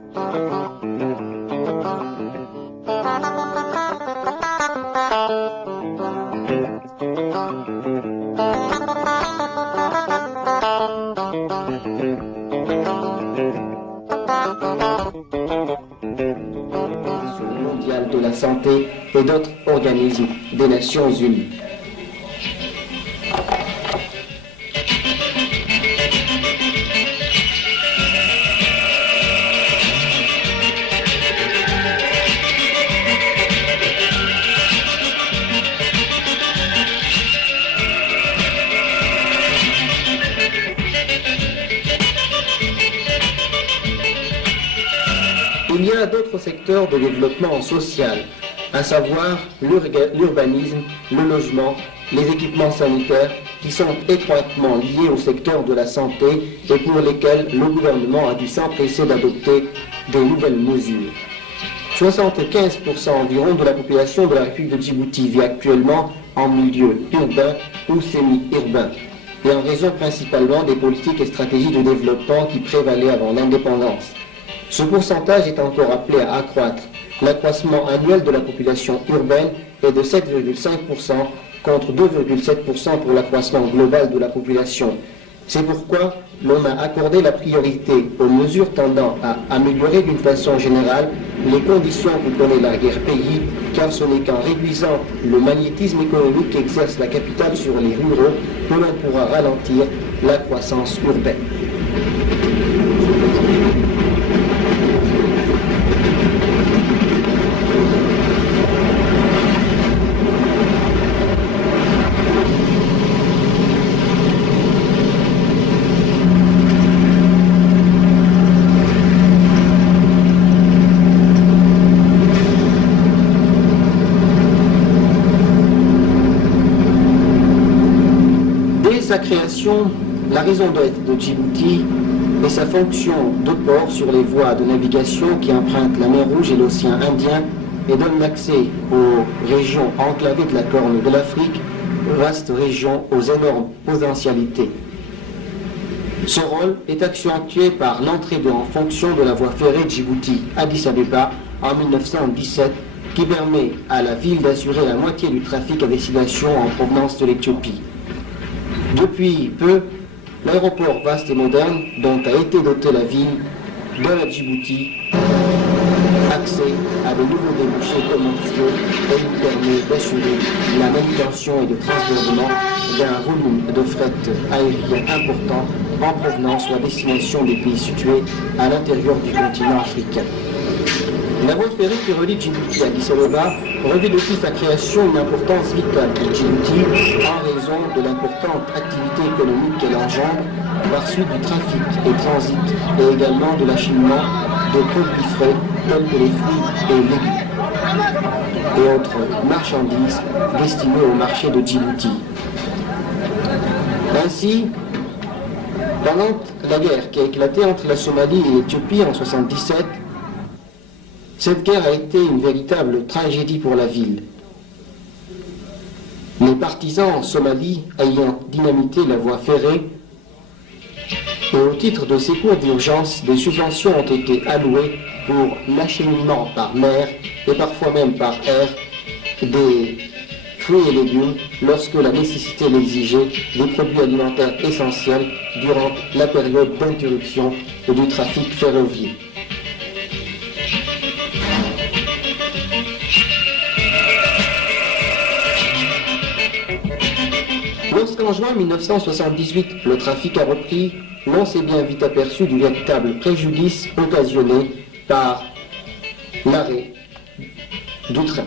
Mondiale de la santé et d'autres organismes des Nations Unies. Il y a d'autres secteurs de développement social, à savoir l'urbanisme, le logement, les équipements sanitaires, qui sont étroitement liés au secteur de la santé et pour lesquels le gouvernement a dû s'empresser d'adopter des nouvelles mesures. 75% environ de la population de la République de Djibouti vit actuellement en milieu urbain ou semi-urbain, et en raison principalement des politiques et stratégies de développement qui prévalaient avant l'indépendance. Ce pourcentage est encore appelé à accroître. L'accroissement annuel de la population urbaine est de 7,5% contre 2,7% pour l'accroissement global de la population. C'est pourquoi l'on a accordé la priorité aux mesures tendant à améliorer d'une façon générale les conditions que connaît la guerre pays, car ce n'est qu'en réduisant le magnétisme économique qu'exerce la capitale sur les ruraux que l'on pourra ralentir la croissance urbaine. Sa création, la raison d'être de Djibouti et sa fonction de port sur les voies de navigation qui empruntent la mer Rouge et l'océan Indien et donnent accès aux régions enclavées de la Corne de l'Afrique, vaste région aux énormes potentialités. Ce rôle est accentué par l'entrée en fonction de la voie ferrée Djibouti-Addis Abeba en 1917 qui permet à la ville d'assurer la moitié du trafic à destination en provenance de l'Éthiopie. Depuis peu, l'aéroport vaste et moderne dont a été dotée la ville donne à Djibouti accès à de nouveaux débouchés commerciaux et lui permet d'assurer la manutention et le transbordement d'un volume de fret aérien important en provenance ou à destination des pays situés à l'intérieur du continent africain. La voie ferrée qui relie Djibouti à Addis Abeba revêt depuis sa création une importance vitale pour Djibouti en raison de l'importante activité économique qu'elle engendre par suite du trafic et transit et également de l'acheminement de produits frais tels que les fruits et légumes et autres marchandises destinées au marché de Djibouti. Ainsi, pendant la guerre qui a éclaté entre la Somalie et l'Éthiopie en 1977, cette guerre a été une véritable tragédie pour la ville. Les partisans en Somalie ayant dynamité la voie ferrée, et au titre de secours d'urgence, des subventions ont été allouées pour l'acheminement par mer et parfois même par air des fruits et légumes lorsque la nécessité l'exigeait, des produits alimentaires essentiels durant la période d'interruption du trafic ferroviaire. Lorsqu'en juin 1978, le trafic a repris, l'on s'est bien vite aperçu du véritable préjudice occasionné par l'arrêt du train.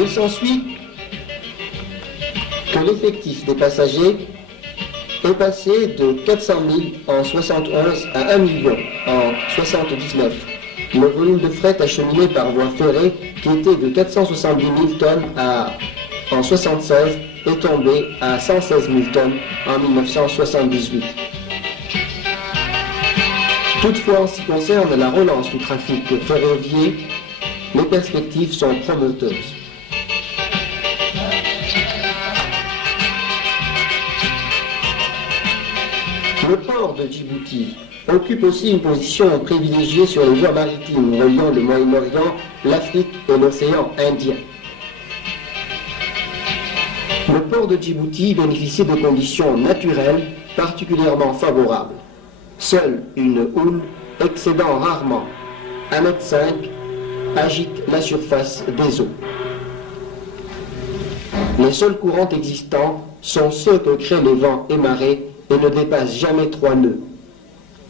Il s'ensuit que l'effectif des passagers est passé de 400 000 en 1971 à 1 million en 1979. Le volume de fret acheminé par voie ferrée, qui était de 470 000 tonnes en 1976, est tombé à 116 000 tonnes en 1978. Toutefois, en ce qui concerne la relance du trafic ferroviaire, les perspectives sont prometteuses. Le port de Djibouti occupe aussi une position privilégiée sur les voies maritimes reliant le Moyen-Orient, l'Afrique et l'océan Indien. Le port de Djibouti bénéficie de conditions naturelles particulièrement favorables. Seule une houle, excédant rarement 1,5 m, agite la surface des eaux. Les seuls courants existants sont ceux que créent les vents et marées et ne dépassent jamais 3 nœuds.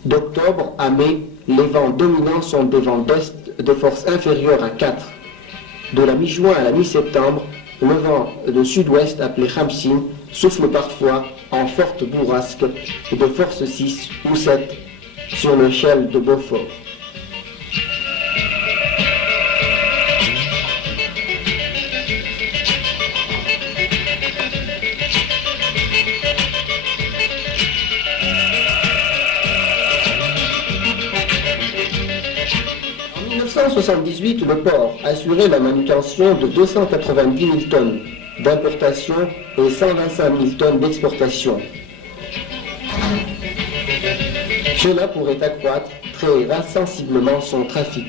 D'octobre à mai, les vents dominants sont des vents d'est de force inférieure à 4. De la mi-juin à la mi-septembre, le vent de sud-ouest appelé Khamsin souffle parfois en forte bourrasque de force 6 ou 7 sur le shell de Beaufort. En 1978, le port assurait la manutention de 290 000 tonnes d'importation et 125 000 tonnes d'exportation. Cela pourrait accroître très sensiblement son trafic.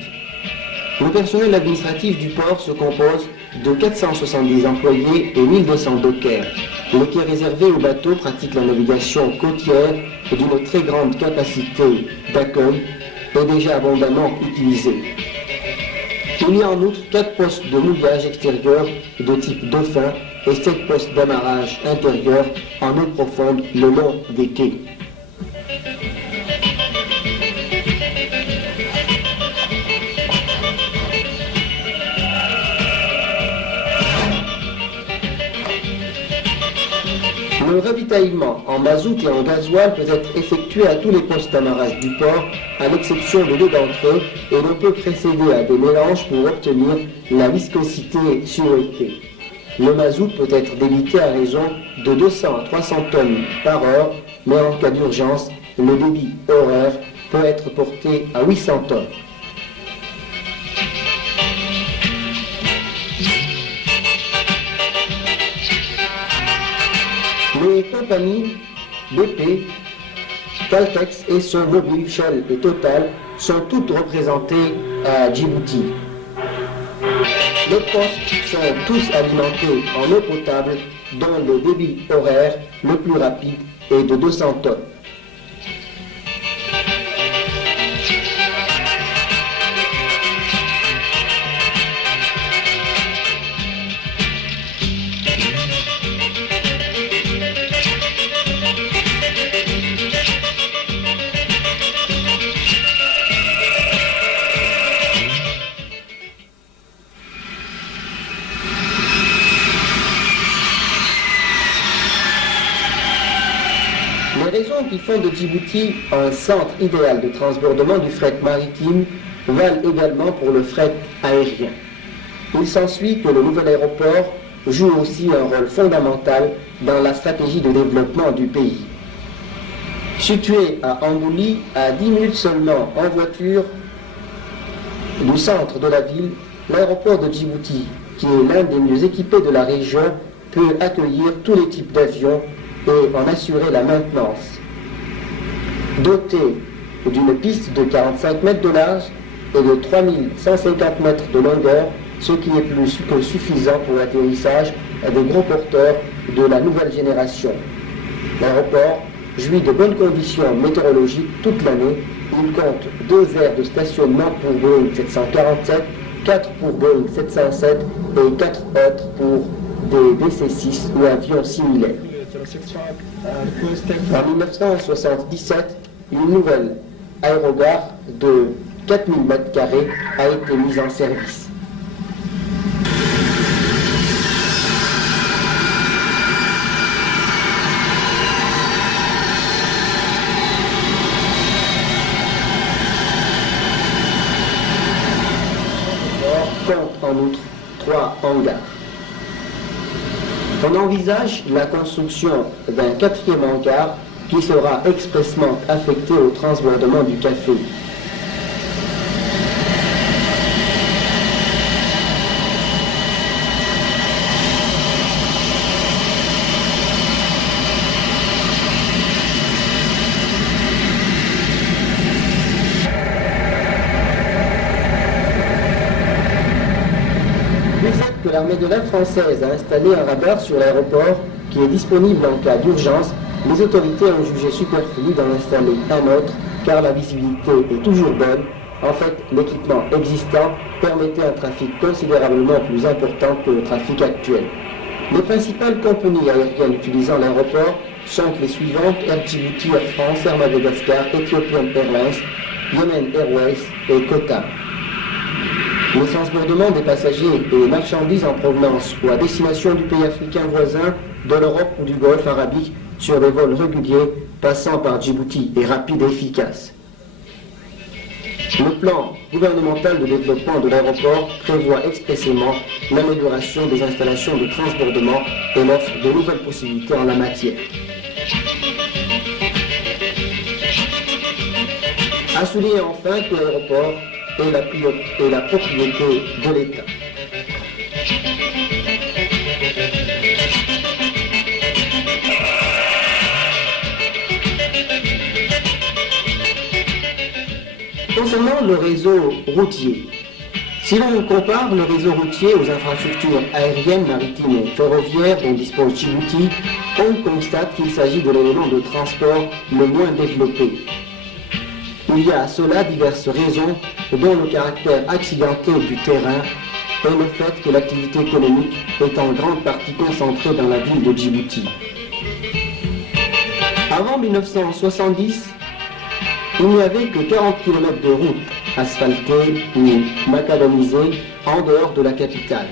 Le personnel administratif du port se compose de 470 employés et 1200 dockers. Le quai réservé aux bateaux pratique la navigation côtière d'une très grande capacité d'accueil est déjà abondamment utilisé. Il y a en outre 4 postes de mouillage extérieur de type dauphin et 7 postes d'amarrage intérieur en eau profonde le long des quais. Le ravitaillement en mazout et en gasoil peut être effectué à tous les postes d'amarrage du port, à l'exception de 2 d'entre eux, et l'on peut procéder à des mélanges pour obtenir la viscosité souhaitée. Le mazout peut être débité à raison de 200 à 300 tonnes par heure, mais en cas d'urgence, le débit horaire peut être porté à 800 tonnes. Les compagnies BP, Caltex, ExxonMobil, Shell et Total sont toutes représentées à Djibouti. Les postes sont tous alimentés en eau potable dont le débit horaire le plus rapide est de 200 tonnes. Les raisons qui font de Djibouti un centre idéal de transbordement du fret maritime valent également pour le fret aérien. Il s'ensuit que le nouvel aéroport joue aussi un rôle fondamental dans la stratégie de développement du pays. Situé à Ambouli, à 10 minutes seulement en voiture du centre de la ville, l'aéroport de Djibouti, qui est l'un des mieux équipés de la région, peut accueillir tous les types d'avions et en assurer la maintenance. Doté d'une piste de 45 mètres de large et de 3150 mètres de longueur, ce qui est plus que suffisant pour l'atterrissage des gros porteurs de la nouvelle génération. L'aéroport jouit de bonnes conditions météorologiques toute l'année. Il compte 2 aires de stationnement pour Boeing 747, 4 pour Boeing 707 et 4 autres pour des DC-6 ou avions similaires. En 1977, une nouvelle aérogare de 4000 m² a été mise en service. Compte en outre 3 hangars. On envisage la construction d'un 4e hangar qui sera expressément affecté au transbordement du café. l'armée de l'air française a installé un radar sur l'aéroport qui est disponible en cas d'urgence, les autorités ont jugé superflu d'en installer un autre car la visibilité est toujours bonne. En fait, l'équipement existant permettait un trafic considérablement plus important que le trafic actuel. Les principales compagnies aériennes utilisant l'aéroport sont les suivantes: Air Djibouti, Air France, Air Madagascar, Ethiopian Airlines, Yemen Airways et Qatar. Le transbordement des passagers et marchandises en provenance ou à destination du pays africain voisin, de l'Europe ou du Golfe arabique sur des vols réguliers passant par Djibouti est rapide et efficace. Le plan gouvernemental de développement de l'aéroport prévoit expressément l'amélioration des installations de transbordement et l'offre de nouvelles possibilités en la matière. À souligner enfin que l'aéroport est la propriété de l'État. Concernant le réseau routier, si l'on compare le réseau routier aux infrastructures aériennes, maritimes et ferroviaires dont dispose Djibouti, on constate qu'il s'agit de l'élément de transport le moins développé. Il y a à cela diverses raisons, dont le caractère accidenté du terrain et le fait que l'activité économique est en grande partie concentrée dans la ville de Djibouti. Avant 1970, il n'y avait que 40 km de routes asphaltées ou macadamisées en dehors de la capitale.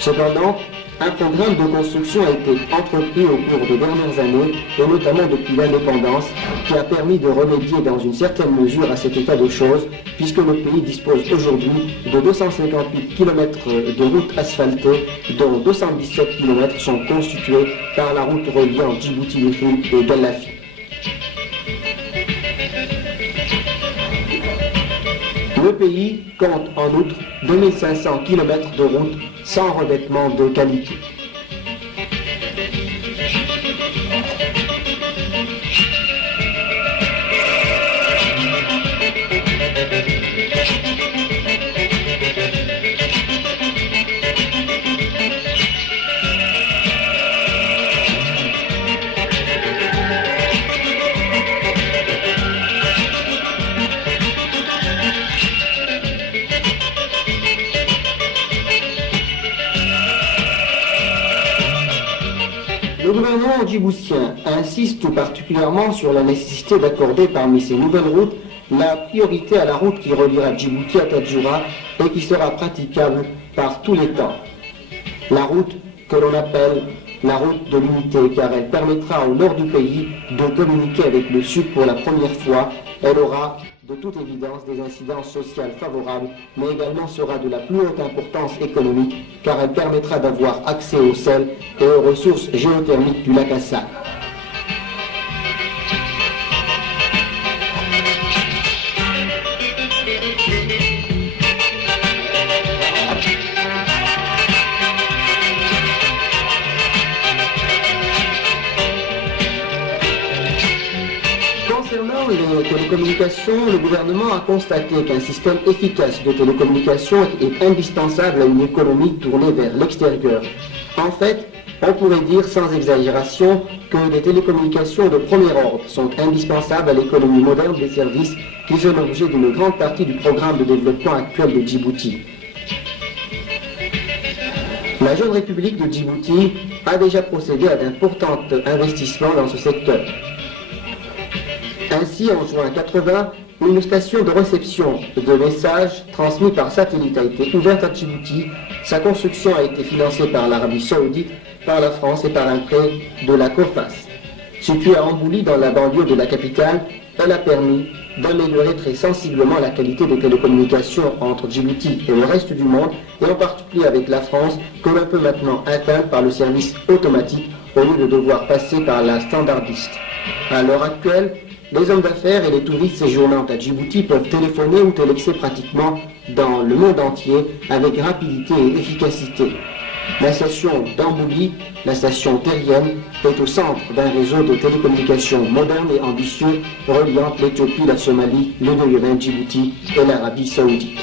Cependant, un programme de construction a été entrepris au cours des dernières années, et notamment depuis l'indépendance, qui a permis de remédier dans une certaine mesure à cet état de choses, puisque le pays dispose aujourd'hui de 258 km de routes asphaltées, dont 217 km sont constitués par la route reliant Djibouti-Lifil et Gallafi. Le pays compte en outre 2500 km de routes sans revêtement de qualité. Le gouvernement djiboutien insiste tout particulièrement sur la nécessité d'accorder parmi ces nouvelles routes la priorité à la route qui reliera Djibouti à Tadjoura et qui sera praticable par tous les temps. La route que l'on appelle la route de l'unité, car elle permettra au nord du pays de communiquer avec le sud pour la première fois. Elle aura de toute évidence des incidences sociales favorables, mais également sera de la plus haute importance économique, car elle permettra d'avoir accès au sel et aux ressources géothermiques du lac Assad. Concernant les télécommunications, le gouvernement a constaté qu'un système efficace de télécommunications est indispensable à une économie tournée vers l'extérieur. En fait, on pourrait dire sans exagération que les télécommunications de premier ordre sont indispensables à l'économie moderne des services qui fait l'objet d'une grande partie du programme de développement actuel de Djibouti. La jeune République de Djibouti a déjà procédé à d'importants investissements dans ce secteur. Ainsi, en juin 80, une station de réception de messages transmis par satellite a été ouverte à Djibouti. Sa construction a été financée par l'Arabie Saoudite, par la France et par un prêt de la COFAS. Située à Ambouli, dans la banlieue de la capitale, elle a permis d'améliorer très sensiblement la qualité des télécommunications entre Djibouti et le reste du monde, et en particulier avec la France, que l'on peut maintenant atteindre par le service automatique au lieu de devoir passer par la standardiste. À l'heure actuelle, les hommes d'affaires et les touristes séjournant à Djibouti peuvent téléphoner ou télexer pratiquement dans le monde entier avec rapidité et efficacité. La station d'Ambouli, la station terrienne, est au centre d'un réseau de télécommunications moderne et ambitieux reliant l'Éthiopie, la Somalie, le Yémen, Djibouti et l'Arabie Saoudite.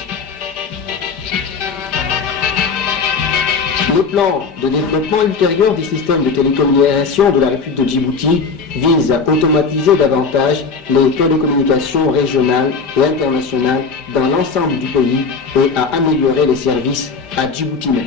Les plans de développement ultérieur des systèmes de télécommunications de la République de Djibouti visent à automatiser davantage les télécommunications régionales et internationales dans l'ensemble du pays et à améliorer les services à Djibouti même.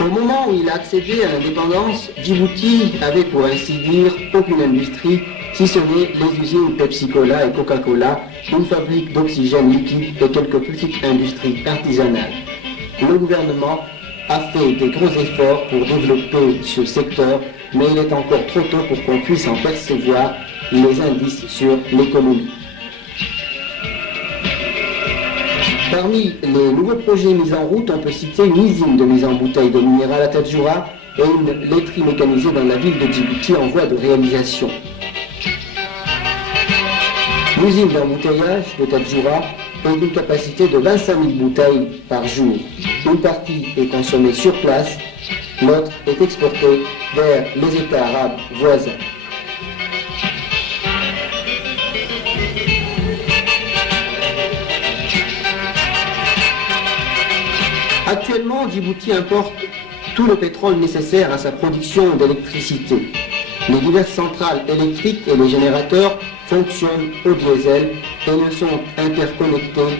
Au moment où il a accédé à l'indépendance, Djibouti avait pour ainsi dire aucune industrie, si ce n'est les usines Pepsi-Cola et Coca-Cola, une fabrique d'oxygène liquide et quelques petites industries artisanales. Le gouvernement a fait des gros efforts pour développer ce secteur, mais il est encore trop tôt pour qu'on puisse en percevoir les indices sur l'économie. Parmi les nouveaux projets mis en route, on peut citer une usine de mise en bouteille d'eau minérale à Tadjoura et une laiterie mécanisée dans la ville de Djibouti en voie de réalisation. L'usine d'embouteillage de Tadjoura est d'une capacité de 25 000 bouteilles par jour. Une partie est consommée sur place, l'autre est exportée vers les États arabes voisins. Actuellement, Djibouti importe tout le pétrole nécessaire à sa production d'électricité. Les diverses centrales électriques et les générateurs fonctionnent au diesel et ne sont interconnectés.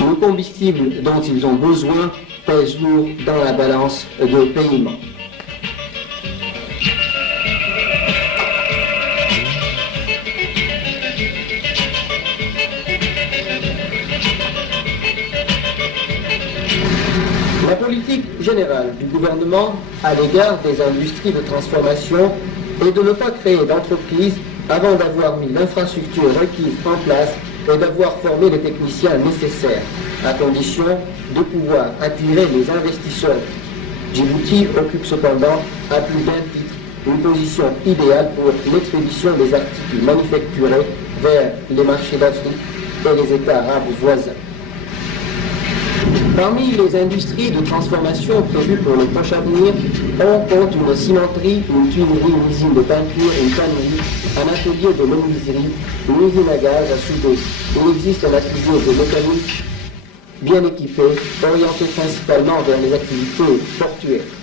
Le combustible dont ils ont besoin pèse lourd dans la balance de paiement. La politique générale du gouvernement à l'égard des industries de transformation est de ne pas créer d'entreprise avant d'avoir mis l'infrastructure requise en place et d'avoir formé les techniciens nécessaires, à condition de pouvoir attirer les investisseurs. Djibouti occupe cependant, à plus d'un titre, une position idéale pour l'expédition des articles manufacturés vers les marchés d'Afrique et les États arabes voisins. Parmi les industries de transformation prévues pour le prochain avenir, on compte une cimenterie, une tuilerie, une usine de peinture, une tannerie, un atelier de menuiserie, une usine à gaz à souder. Il existe un atelier de mécanique bien équipé, orienté principalement vers les activités portuaires.